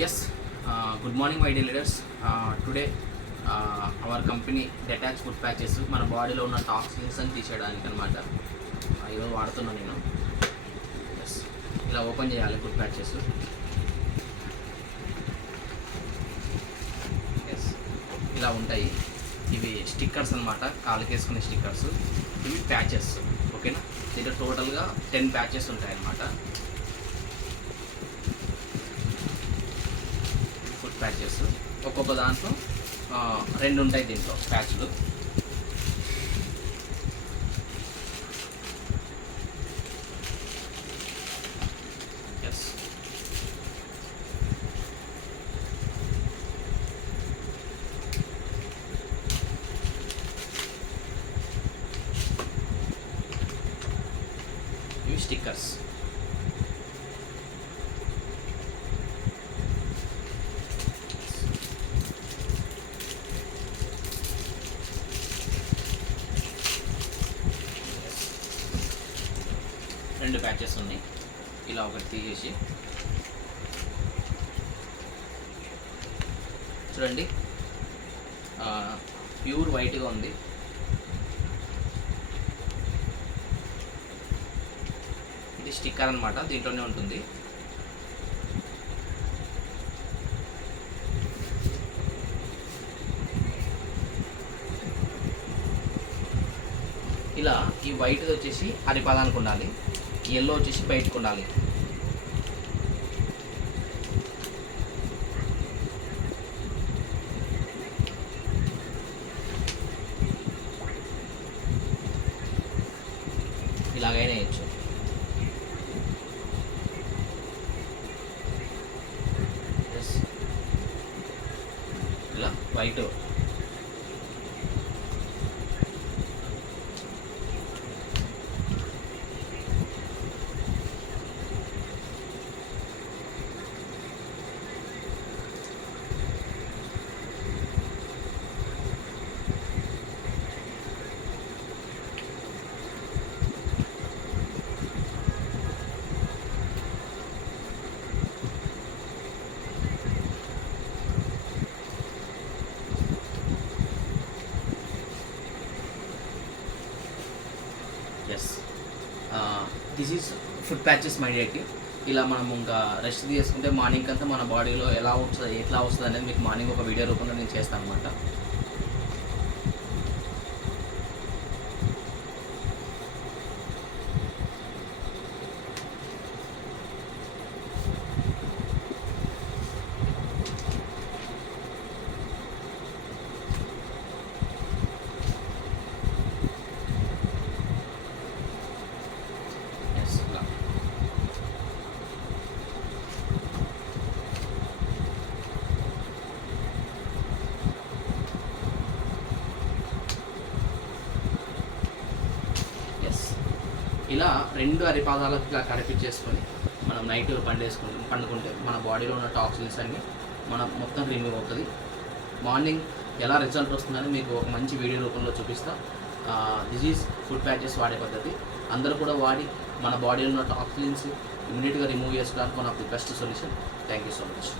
Yes, good morning, my dear leaders. Today, our company detach foot patches మన బాడీలో ఉన్న టాక్సిన్స్ అని తీసేయడానికి అనమాట. ఇవి వాడుతున్నాను నేను. ఎస్, ఇలా ఓపెన్ చేయాలి ఫుట్ ప్యాచెస్. ఎస్, ఇలా ఉంటాయి. ఇవి స్టిక్కర్స్ అనమాట, కాలుకి వేసుకునే స్టిక్కర్స్. ఇవి ప్యాచెస్, ఓకేనా. దీంట్లో టోటల్గా 10 ప్యాచెస్ ఉంటాయి అన్నమాట. ప్యాచెస్ ఒక్కొక్క దాంట్లో 2 ఉంటాయి దీంట్లో ప్యాచ్లు. ఎస్, ఇవి స్టిక్కర్స్. రెండు ప్యాచెస్ ఉన్నాయి. ఇలా ఒకటి తీసేసి చూడండి, ప్యూర్ వైట్గా ఉంది. ఇది స్టిక్కర్ అనమాట, దీంట్లోనే ఉంటుంది. ఇలా ఈ వైట్ది వచ్చేసి అరిపాదానికి ఉండాలి, ఎల్లో వచ్చేసి బయటకు ఉండాలి. ఇలాగైనా వేయచ్చు. ఇలా వైట్ ఎస్, దిస్ ఈజ్ ఫుడ్ ప్యాచెస్ మైడియాకి. ఇలా మనం ఇంకా రెస్ట్ తీసుకుంటే మార్నింగ్ అంతా మన బాడీలో ఎట్లా వస్తుంది అనేది మీకు మార్నింగ్ ఒక వీడియో రూపంలో నేను చేస్తాను అనమాట. ఇలా 2 అరిపాదాలకు ఇలా కనిపించేసుకొని మనం నైట్ పండుకుంటే మన బాడీలో ఉన్న టాక్సిన్స్ అన్నీ మొత్తం రిమూవ్ అవుతుంది. మార్నింగ్ ఎలా రిజల్ట్ వస్తుందని మీకు ఒక మంచి వీడియో రూపంలో చూపిస్తా. దిస్ ఈజ్ ఫుడ్ ప్యాచెస్ వాడే పద్ధతి. అందరూ కూడా వాడి మన బాడీలో ఉన్న టాక్సిన్స్ ఇమీడియట్గా రిమూవ్ చేసుకోవడానికి one of the best solution. Thank you so much.